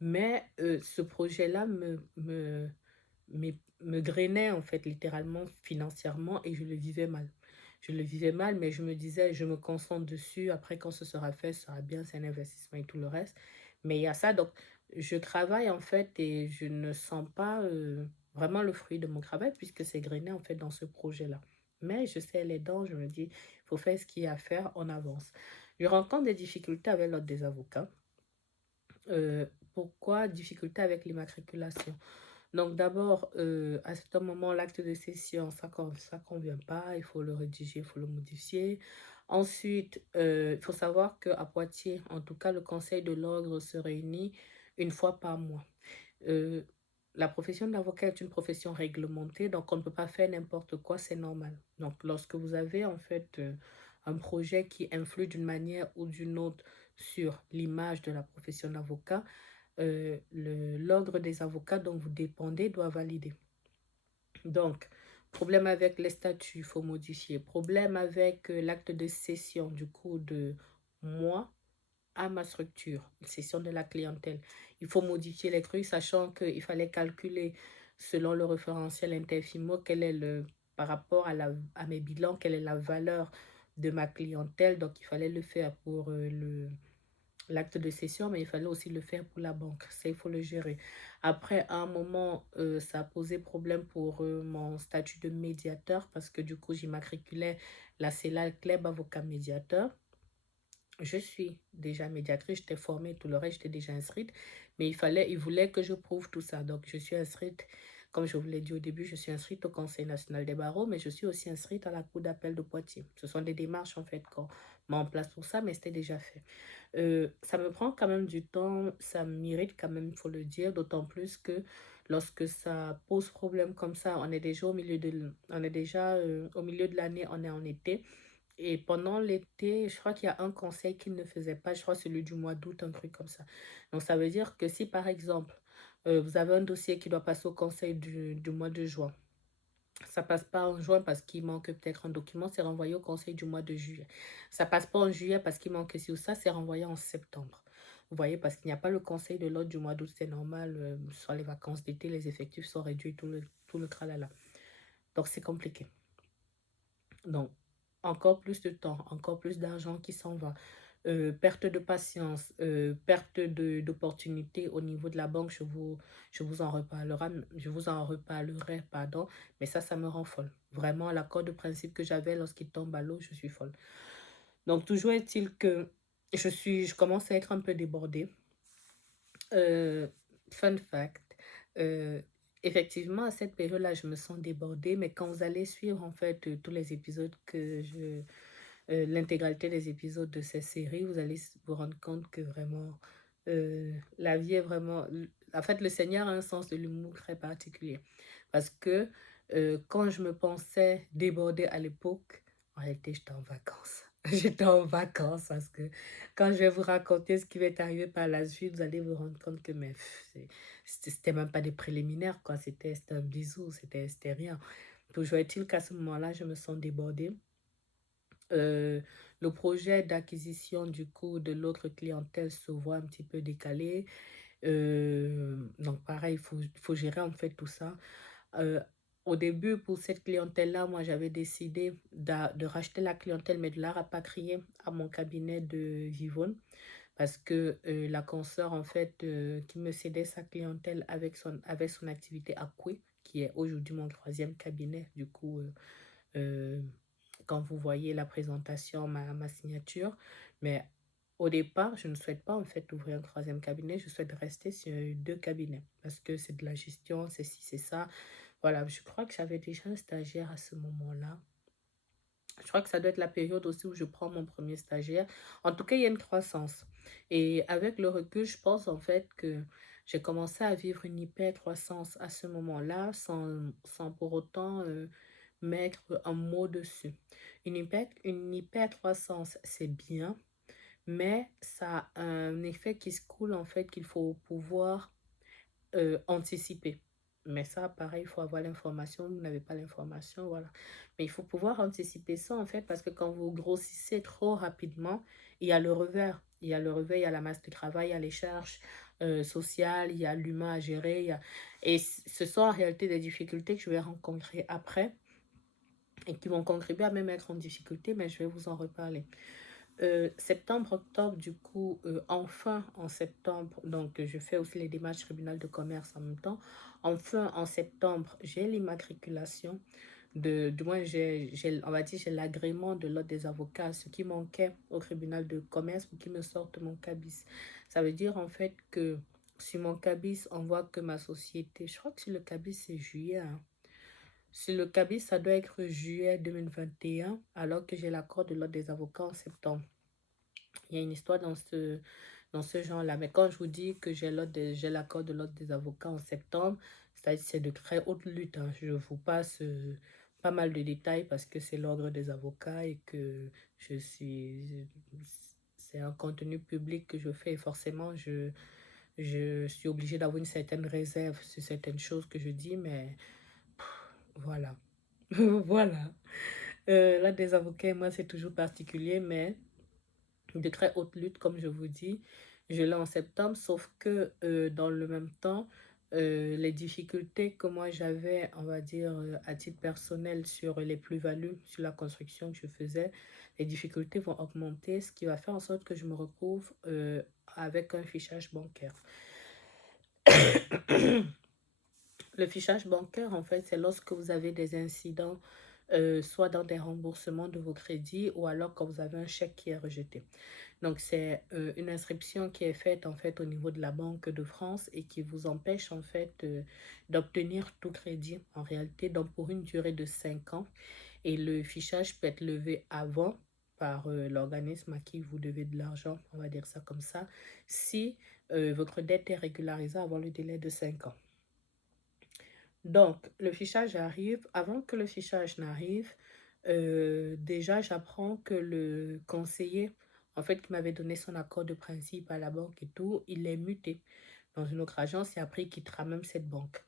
Mais ce projet-là me drainait en fait littéralement financièrement et je le vivais mal. Je le vivais mal, mais je me disais, je me concentre dessus. Après, quand ce sera fait, ce sera bien, c'est un investissement et tout le reste. Mais il y a ça, donc je travaille en fait et je ne sens pas vraiment le fruit de mon travail puisque c'est grainé en fait dans ce projet-là. Mais je sais les dents, je me dis, il faut faire ce qu'il y a à faire, on avance. Je rencontre des difficultés avec l'ordre des avocats. Euh, Pourquoi difficulté avec l'immatriculation? Donc d'abord, à certain moment, l'acte de cession, ça convient pas, il faut le rédiger, il faut le modifier. Ensuite, il faut savoir qu'à Poitiers, en tout cas, le Conseil de l'ordre se réunit 1 fois par mois. Euh, la profession d'avocat est une profession réglementée, donc on ne peut pas faire n'importe quoi, c'est normal. Donc lorsque vous avez en fait un projet qui influe d'une manière ou d'une autre sur l'image de la profession d'avocat, l'ordre des avocats dont vous dépendez doit valider. Donc, problème avec les statuts, il faut modifier. Problème avec l'acte de cession, du coup, de moi à ma structure, cession de la clientèle. Il faut modifier les trucs, sachant qu'il fallait calculer selon le référentiel Interfimo, quel est par rapport à mes bilans, quelle est la valeur de ma clientèle. Donc, il fallait le faire pour l'acte de cession, mais il fallait aussi le faire pour la banque. Ça, il faut le gérer. Après, à un moment, ça a posé problème pour mon statut de médiateur parce que du coup, j'immatriculais la CELA Club Avocat Médiateur. Je suis déjà médiatrice, j'étais formée, tout le reste, j'étais déjà inscrite, mais il voulait que je prouve tout ça. Donc, je suis inscrite, comme je vous l'ai dit au début, je suis inscrite au Conseil national des barreaux, mais je suis aussi inscrite à la Cour d'appel de Poitiers. Ce sont des démarches, en fait, qu'on met en place pour ça, mais c'était déjà fait. Ça me prend quand même du temps, ça m'irrite quand même, il faut le dire, d'autant plus que lorsque ça pose problème comme ça, on est déjà au milieu de l'année, on est en été. Et pendant l'été, je crois qu'il y a un conseil qu'il ne faisait pas, je crois celui du mois d'août, un truc comme ça. Donc ça veut dire que si par exemple, vous avez un dossier qui doit passer au conseil du mois de juin, ça passe pas en juin parce qu'il manque peut-être un document, c'est renvoyé au conseil du mois de juillet. Ça passe pas en juillet parce qu'il manque ci ou ça, c'est renvoyé en septembre. Vous voyez, parce qu'il n'y a pas le conseil de l'ordre du mois d'août, c'est normal, sur les vacances d'été, les effectifs sont réduits, tout le tralala. Donc c'est compliqué. Donc, encore plus de temps, encore plus d'argent qui s'en va. Perte de patience, perte d'opportunités au niveau de la banque, je vous en reparlerai, pardon, mais ça me rend folle. Vraiment, l'accord de principe que j'avais lorsqu'il tombe à l'eau, je suis folle. Donc, toujours est-il que je commence à être un peu débordée. Euh, Fun fact, euh, effectivement, à cette période-là, je me sens débordée, mais quand vous allez suivre en fait tous les épisodes l'intégralité des épisodes de cette série, vous allez vous rendre compte que vraiment, la vie est vraiment... En fait, le Seigneur a un sens de l'humour très particulier. Parce que quand je me pensais débordée à l'époque, en réalité, j'étais en vacances. J'étais en vacances parce que quand je vais vous raconter ce qui va arriver par la suite, vous allez vous rendre compte que c'était même pas des préliminaires, quoi. C'était un bisou, c'était rien. Toujours est-il qu'à ce moment-là, je me sens débordée. Euh, le projet d'acquisition du coup de l'autre clientèle se voit un petit peu décalé. Donc pareil, faut gérer en fait tout ça. Euh, Au début, pour cette clientèle-là, moi j'avais décidé de racheter la clientèle, mais de la rapatrier à mon cabinet de Vivonne. Parce que la consoeur, en fait, qui me cédait sa clientèle avec son activité à Coué, qui est aujourd'hui mon troisième cabinet, du coup, euh, quand vous voyez la présentation, ma signature. Mais au départ, je ne souhaite pas en fait ouvrir un troisième cabinet, je souhaite rester sur deux cabinets parce que c'est de la gestion, c'est ci, c'est ça. Voilà, je crois que j'avais déjà un stagiaire à ce moment-là. Je crois que ça doit être la période aussi où je prends mon premier stagiaire. En tout cas, il y a une croissance. Et avec le recul, je pense en fait que j'ai commencé à vivre une hyper-croissance à ce moment-là sans pour autant mettre un mot dessus. Une hyper-croissance, c'est bien, mais ça a un effet qui se coule en fait qu'il faut pouvoir anticiper. Mais ça, pareil, il faut avoir l'information. Vous n'avez pas l'information, voilà. Mais il faut pouvoir anticiper ça, en fait, parce que quand vous grossissez trop rapidement, il y a le revers. Il y a le revers, il y a la masse de travail, il y a les charges sociales, il y a l'humain à gérer. Et ce sont en réalité des difficultés que je vais rencontrer après et qui vont contribuer à me mettre en difficulté, mais je vais vous en reparler. Septembre, octobre, du coup, enfin en septembre, donc je fais aussi les démarches tribunal de commerce en même temps. Enfin en septembre, j'ai l'immatriculation du moins, on va dire, j'ai l'agrément de l'ordre des avocats, ce qui manquait au tribunal de commerce pour qu'ils me sortent mon cabis. Ça veut dire en fait que sur mon cabis, on voit que ma société, je crois que sur le cabis, c'est juillet, hein. Sur le cabis, ça doit être juillet 2021, alors que j'ai l'accord de l'ordre des avocats en septembre. Il y a une histoire dans ce genre-là. Mais quand je vous dis que j'ai l'accord de l'ordre des avocats en septembre, c'est de très haute lutte, hein. Je vous passe pas mal de détails parce que c'est l'ordre des avocats et que je suis... C'est un contenu public que je fais et forcément, je suis obligée d'avoir une certaine réserve sur certaines choses que je dis, mais voilà. Voilà. L'ordre des avocats, moi, c'est toujours particulier, mais de très haute lutte, comme je vous dis. Je l'ai en septembre, sauf que dans le même temps, les difficultés que moi j'avais, on va dire, à titre personnel sur les plus-values, sur la construction que je faisais, les difficultés vont augmenter, ce qui va faire en sorte que je me retrouve avec un fichage bancaire. Le fichage bancaire, en fait, c'est lorsque vous avez des incidents, soit dans des remboursements de vos crédits ou alors quand vous avez un chèque qui est rejeté. Donc, c'est une inscription qui est faite, en fait, au niveau de la Banque de France et qui vous empêche, en fait, d'obtenir tout crédit, en réalité, donc pour une durée de 5 ans. Et le fichage peut être levé avant par l'organisme à qui vous devez de l'argent, on va dire ça comme ça, si votre dette est régularisée avant le délai de 5 ans. Donc, le fichage arrive. Avant que le fichage n'arrive, déjà, j'apprends que le conseiller, en fait, qui m'avait donné son accord de principe à la banque et tout, il est muté dans une autre agence et après, il quittera même cette banque.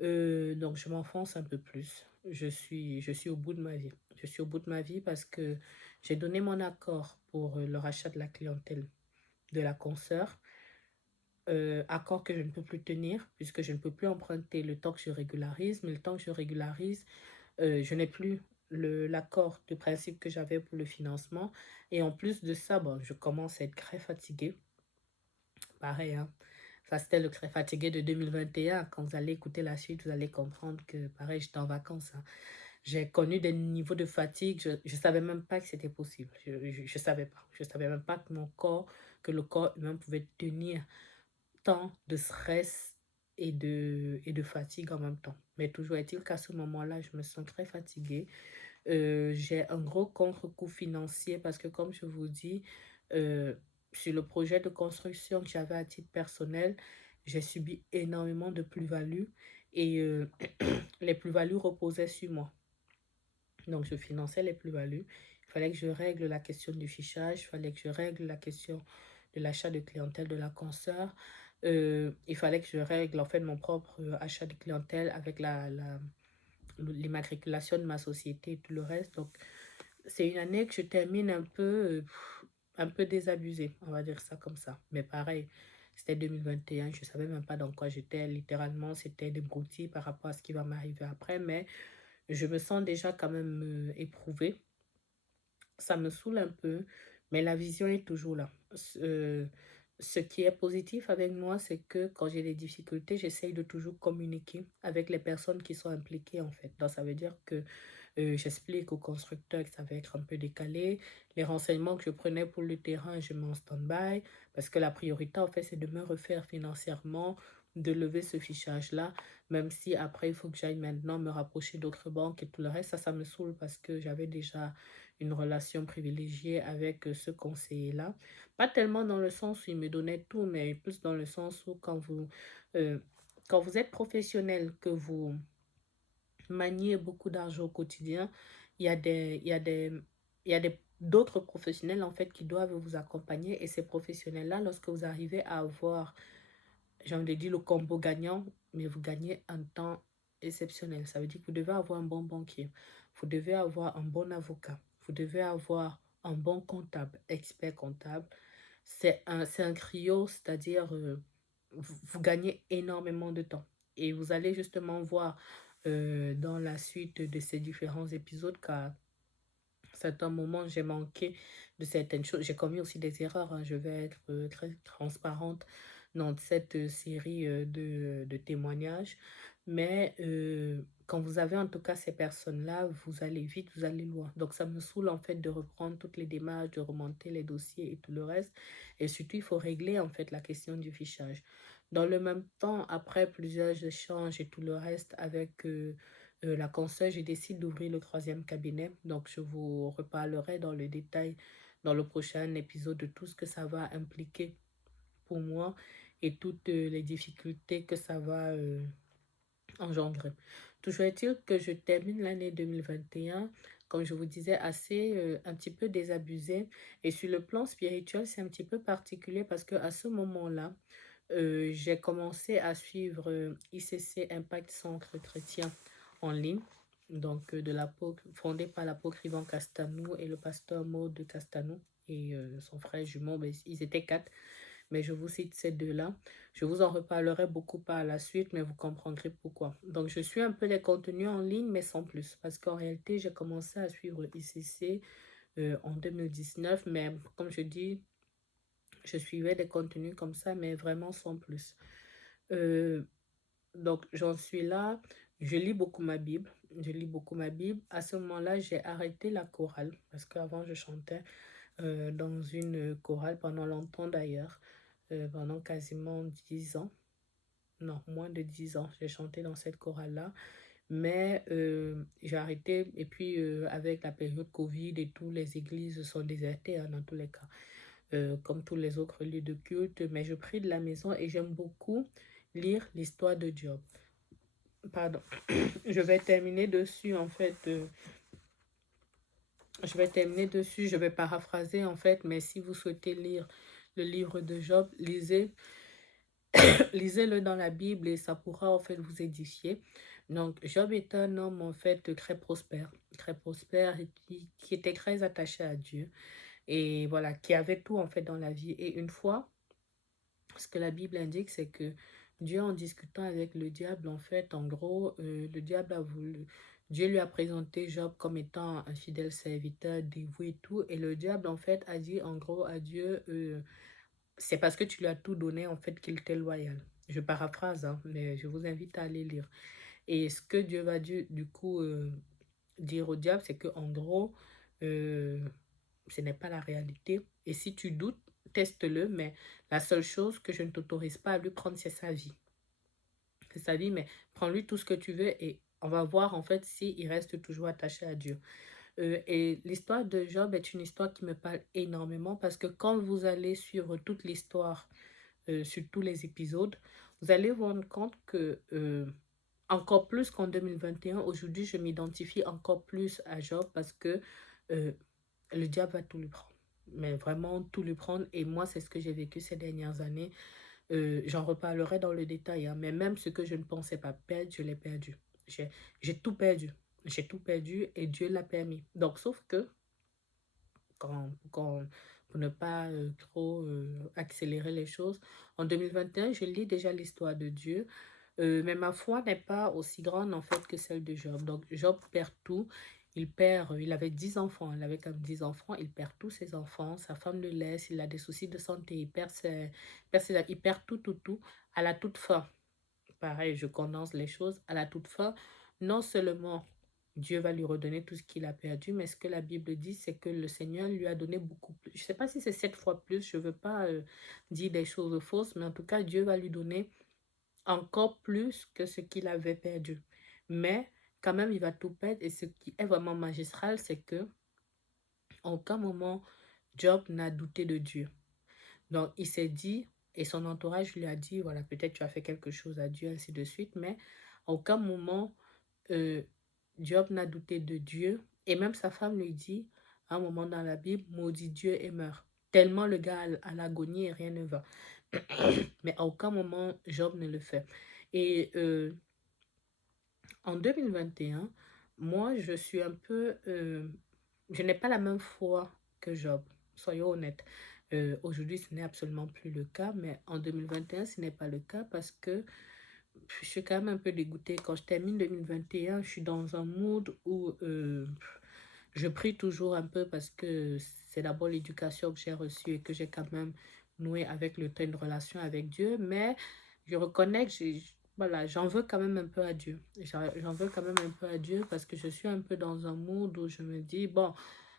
Donc, je m'enfonce un peu plus. Je suis au bout de ma vie. Je suis au bout de ma vie parce que j'ai donné mon accord pour le rachat de la clientèle de la consoeur. Accord que je ne peux plus tenir puisque je ne peux plus emprunter le temps que je régularise, mais le temps que je régularise, je n'ai plus l'accord de principe que j'avais pour le financement. Et en plus de ça, bon, je commence à être très fatiguée. Pareil, hein. Ça, c'était le très fatigué de 2021. Quand vous allez écouter la suite, vous allez comprendre que, pareil, j'étais en vacances, hein. J'ai connu des niveaux de fatigue. Je ne savais même pas que c'était possible. Je savais pas. Je savais même pas que que le corps humain pouvait tenir tant de stress et de fatigue en même temps. Mais toujours est-il qu'à ce moment-là, je me sens très fatiguée. J'ai un gros contre-coup financier parce que, comme je vous dis, euh, sur le projet de construction que j'avais à titre personnel, j'ai subi énormément de plus-values et les plus-values reposaient sur moi. Donc, je finançais les plus-values. Il fallait que je règle la question du fichage, il fallait que je règle la question de l'achat de clientèle de la consoeur. Il fallait que je règle en fait mon propre achat de clientèle avec l'immatriculation de ma société et tout le reste. Donc, c'est une année que je termine un peu désabusée, on va dire ça comme ça. Mais pareil, c'était 2021, je ne savais même pas dans quoi j'étais. Littéralement, c'était des broutilles par rapport à ce qui va m'arriver après. Mais je me sens déjà quand même éprouvée. Ça me saoule un peu, mais la vision est toujours là. Ce qui est positif avec moi, c'est que quand j'ai des difficultés, j'essaye de toujours communiquer avec les personnes qui sont impliquées en fait. Donc ça veut dire que j'explique au constructeur que ça va être un peu décalé. Les renseignements que je prenais pour le terrain, je mets en stand-by parce que la priorité en fait, c'est de me refaire financièrement, de lever ce fichage-là, même si après, il faut que j'aille maintenant me rapprocher d'autres banques et tout le reste. Ça me saoule parce que j'avais déjà une relation privilégiée avec ce conseiller-là. Pas tellement dans le sens où il me donnait tout, mais plus dans le sens où euh, quand vous êtes professionnel, que vous maniez beaucoup d'argent au quotidien, il y a il y a d'autres professionnels en fait qui doivent vous accompagner et ces professionnels-là, lorsque vous arrivez à avoir, j'ai envie de dire, le combo gagnant, mais vous gagnez un temps exceptionnel. Ça veut dire que vous devez avoir un bon banquier, vous devez avoir un bon avocat, vous devez avoir un bon comptable, expert comptable. C'est un trio, c'est-à-dire vous gagnez énormément de temps. Et vous allez justement voir dans la suite de ces différents épisodes qu'à certains moments, j'ai manqué de certaines choses. J'ai commis aussi des erreurs, hein. Je vais être très transparente dans cette série de témoignages. Mais quand vous avez en tout cas ces personnes-là, vous allez vite, vous allez loin. Donc ça me saoule en fait de reprendre toutes les démarches, de remonter les dossiers et tout le reste. Et surtout, il faut régler en fait la question du fichage. Dans le même temps, après plusieurs échanges et tout le reste avec la conseil, je décide d'ouvrir le troisième cabinet. Donc, je vous reparlerai dans le détail dans le prochain épisode de tout ce que ça va impliquer pour moi et toutes les difficultés que ça va engendrer. Toujours est-il que je termine l'année 2021, comme je vous disais, assez un petit peu désabusée. Et sur le plan spirituel, c'est un petit peu particulier parce que à ce moment-là, j'ai commencé à suivre ICC Impact Centre Chrétien en ligne, donc fondé par l'apôtre Ivan Castanou et le pasteur Maud de Castanou et son frère jumeau, ben, ils étaient quatre. mais je vous cite ces deux-là. Je vous en reparlerai beaucoup par la suite, mais vous comprendrez pourquoi. Donc, je suis un peu les contenus en ligne, mais sans plus, parce qu'en réalité, j'ai commencé à suivre ICC en 2019, mais comme je dis, je suivais des contenus comme ça, mais vraiment sans plus. Euh, donc, j'en suis là. Je lis beaucoup ma Bible. Je lis beaucoup ma Bible. À ce moment-là, j'ai arrêté la chorale parce qu'avant, je chantais dans une chorale pendant longtemps d'ailleurs, pendant quasiment 10 ans. Non, moins de 10 ans, j'ai chanté dans cette chorale-là. Mais j'ai arrêté et puis avec la période Covid et tout, les églises sont désertées dans tous les cas, comme tous les autres lieux de culte. Mais je prie de la maison et j'aime beaucoup lire l'histoire de Job. Pardon, je vais terminer dessus en fait. Je vais terminer dessus, je vais paraphraser en fait, mais si vous souhaitez lire le livre de Job, lisez-le dans la Bible et ça pourra en fait vous édifier. Donc, Job est un homme en fait très prospère et qui était très attaché à Dieu et voilà, qui avait tout en fait dans la vie. Et une fois, ce que la Bible indique, c'est que Dieu, en discutant avec le diable, en fait, en gros, le diable a voulu, Dieu lui a présenté Job comme étant un fidèle serviteur, dévoué et tout, et le diable, en fait, a dit en gros à Dieu, c'est parce que tu lui as tout donné, en fait, qu'il t'est loyal. Je paraphrase, hein, mais je vous invite à aller lire. Et ce que Dieu va du coup dire au diable, c'est que en gros, euh, ce n'est pas la réalité. Et si tu doutes, teste-le, mais la seule chose que je ne t'autorise pas à lui prendre, c'est sa vie. C'est sa vie, mais prends-lui tout ce que tu veux et on va voir en fait s'il reste toujours attaché à Dieu. Et l'histoire de Job est une histoire qui me parle énormément parce que quand vous allez suivre toute l'histoire sur tous les épisodes, vous allez vous rendre compte que encore plus qu'en 2021, aujourd'hui, je m'identifie encore plus à Job parce que euh, le diable va tout lui prendre. Mais vraiment tout lui prendre. Et moi, c'est ce que j'ai vécu ces dernières années. J'en reparlerai dans le détail, hein, mais même ce que je ne pensais pas perdre, je l'ai perdu. J'ai tout perdu. J'ai tout perdu et Dieu l'a permis. Donc, sauf que, pour ne pas trop accélérer les choses, en 2021, je lis déjà l'histoire de Dieu. Mais ma foi n'est pas aussi grande en fait que celle de Job. Donc Job perd tout. Il avait 10 enfants, il avait comme 10 enfants, il perd tous ses enfants, sa femme le laisse, il a des soucis de santé, il perd tout, tout, tout. À la toute fin, pareil, je condense les choses, à la toute fin, non seulement Dieu va lui redonner tout ce qu'il a perdu, mais ce que la Bible dit, c'est que le Seigneur lui a donné beaucoup plus. Je ne sais pas si c'est 7 fois plus, je ne veux pas dire des choses fausses, mais en tout cas, Dieu va lui donner encore plus que ce qu'il avait perdu. Mais quand même, il va tout perdre. Et ce qui est vraiment magistral, c'est que en aucun moment, Job n'a douté de Dieu. Donc, il s'est dit, et son entourage lui a dit, voilà, peut-être tu as fait quelque chose à Dieu, ainsi de suite, mais à aucun moment, euh, Job n'a douté de Dieu. Et même sa femme lui dit, à un moment dans la Bible, maudit Dieu et meurt. Tellement le gars a l'agonie et rien ne va. Mais à aucun moment, Job ne le fait. Et en 2021, moi, je suis un peu... je n'ai pas la même foi que Job, soyons honnêtes. Aujourd'hui, ce n'est absolument plus le cas, mais en 2021, ce n'est pas le cas parce que je suis quand même un peu dégoûtée. Quand je termine 2021, je suis dans un mood où je prie toujours un peu parce que c'est d'abord l'éducation que j'ai reçue et que j'ai quand même noué avec le temps une relation avec Dieu, mais je reconnais que voilà, j'en veux quand même un peu à Dieu. J'en veux quand même un peu à Dieu parce que je suis un peu dans un mood où je me dis, bon,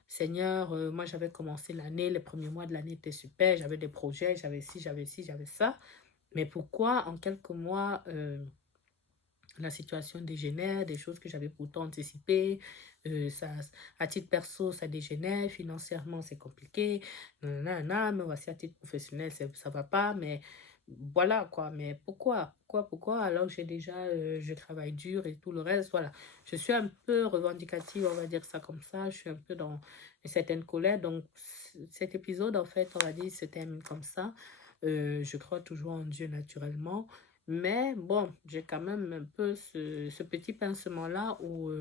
Seigneur, moi j'avais commencé l'année, les premiers mois de l'année étaient super, j'avais des projets, ci, j'avais ça. Mais pourquoi en quelques mois, la situation dégénère, des choses que j'avais pourtant anticipées, ça, à titre perso, ça dégénère, financièrement, c'est compliqué, nanana, mais voici à titre professionnel, ça va pas, mais voilà quoi, mais pourquoi, alors que j'ai déjà, je travaille dur et tout le reste, voilà. Je suis un peu revendicative, on va dire ça comme ça, je suis un peu dans une certaine colère, donc cet épisode, en fait, on va dire, se termine comme ça. Je crois toujours en Dieu naturellement. Mais bon, j'ai quand même un peu ce petit pincement-là où,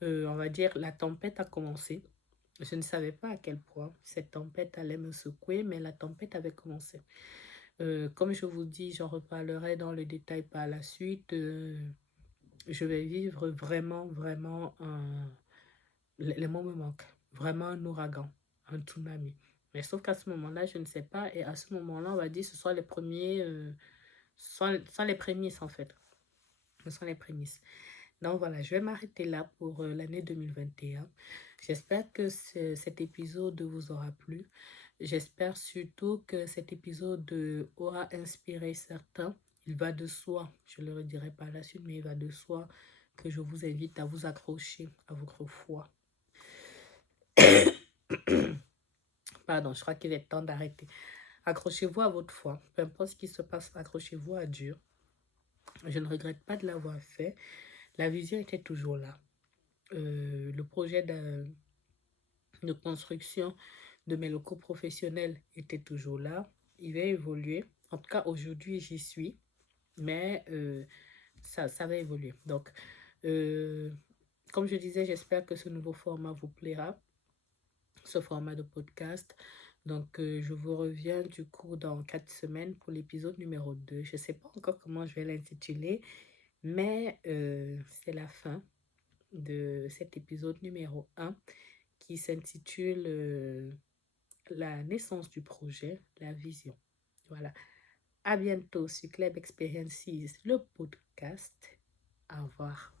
on va dire, la tempête a commencé. Je ne savais pas à quel point cette tempête allait me secouer, mais la tempête avait commencé. Comme je vous dis, j'en reparlerai dans le détail par la suite. Je vais vivre vraiment les mots me manquent. Vraiment un ouragan, un tsunami. Mais sauf qu'à ce moment-là, je ne sais pas. Et à ce moment-là, on va dire, ce sont les premiers, ce sont les prémices en fait. Ce sont les prémices. Donc voilà, je vais m'arrêter là pour l'année 2021. J'espère que cet épisode vous aura plu. J'espère surtout que cet épisode aura inspiré certains. Il va de soi, je le redirai par la suite, mais il va de soi que je vous invite à vous accrocher à votre foi. Pardon, je crois qu'il est temps d'arrêter. Accrochez-vous à votre foi. Peu importe ce qui se passe, accrochez-vous à Dieu. Je ne regrette pas de l'avoir fait. La vision était toujours là. Le projet de construction de mes locaux professionnels était toujours là. Il va évoluer. En tout cas, aujourd'hui, j'y suis. Mais ça va évoluer. Donc, comme je disais, j'espère que ce nouveau format vous plaira, ce format de podcast. Donc, je vous reviens du coup dans 4 semaines pour l'épisode numéro 2. Je ne sais pas encore comment je vais l'intituler, mais c'est la fin de cet épisode numéro 1 qui s'intitule La naissance du projet, la vision. Voilà. À bientôt sur Club Experiences, le podcast. Au revoir.